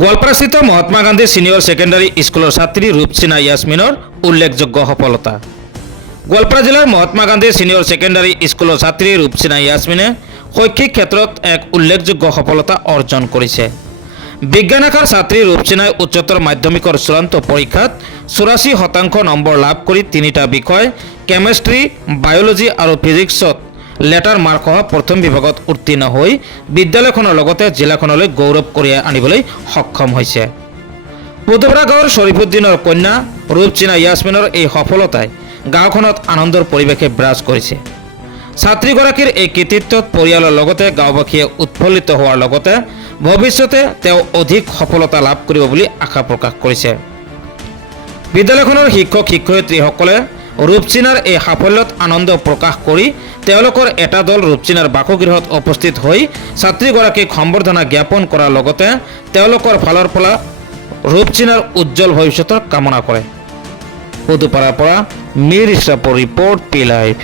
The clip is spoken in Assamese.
গোৱালপাৰাস্থিত মহাত্মা গান্ধী সিনিয়ৰ সেকেন্ডাৰী স্কুলৰ ছাত্ৰী ৰূপসীনা ইয়াসমিনৰ উল্লেখযোগ্য সফলতা। গোৱালপাৰা জিলাৰ মহাত্মা গান্ধী সিনিয়ৰ সেকেন্ডাৰী স্কুলৰ ছাত্ৰী ৰূপসীনা ইয়াসমিনে শৈক্ষিক ক্ষেত্ৰত এক উল্লেখযোগ্য সফলতা অৰ্জন কৰিছে। বিজ্ঞান শাখাৰ ছাত্ৰী ৰূপসীনাই উচ্চতৰ মাধ্যমিকৰ চূড়ান্ত পৰীক্ষাত 84% নম্বৰ লাভ কৰি তিনিটা বিষয় কেমেষ্ট্ৰি, বায়'লজি আৰু ফিজিক্সত লেটাৰ মাৰ্কসহ প্ৰথম বিভাগত উত্তীৰ্ণ হৈ বিদ্যালয়খনৰ লগতে জিলাখনলৈ গৌৰৱ কঢ়িয়াই আনিবলৈ সক্ষম হৈছে। পুদুপাৰা গাঁৱৰ শ্বৰিফুদ্দিনৰ কন্যা ৰূপসীনা ইয়াসমিনৰ এই সফলতাই গাঁওখনত আনন্দৰ পৰিৱেশে বিৰাজ কৰিছে। ছাত্ৰীগৰাকীৰ এই কৃতিত্বত পৰিয়ালৰ লগতে গাঁওবাসীয়ে উৎফুল্লিত হোৱাৰ লগতে ভৱিষ্যতে তেওঁ অধিক সফলতা লাভ কৰিব বুলি আশা প্ৰকাশ কৰিছে। বিদ্যালয়খনৰ শিক্ষক শিক্ষয়িত্ৰীসকলে ৰূপসীনাৰ এই সাফল্যত আনন্দ প্ৰকাশ কৰি তেওঁলোকৰ এটা দল ৰূপসীনাৰ বাসগৃহত উপস্থিত হৈ ছাত্ৰীগৰাকীক সম্বৰ্ধনা জ্ঞাপন কৰাৰ লগতে তেওঁলোকৰ ফালৰ পৰা ৰূপসীনাৰ উজ্জ্বল ভৱিষ্যতৰ কামনা কৰে। পুদুপাৰাৰ পৰা মিৰ ইছৰাফৰ ৰিপৰ্ট পি লাইভ।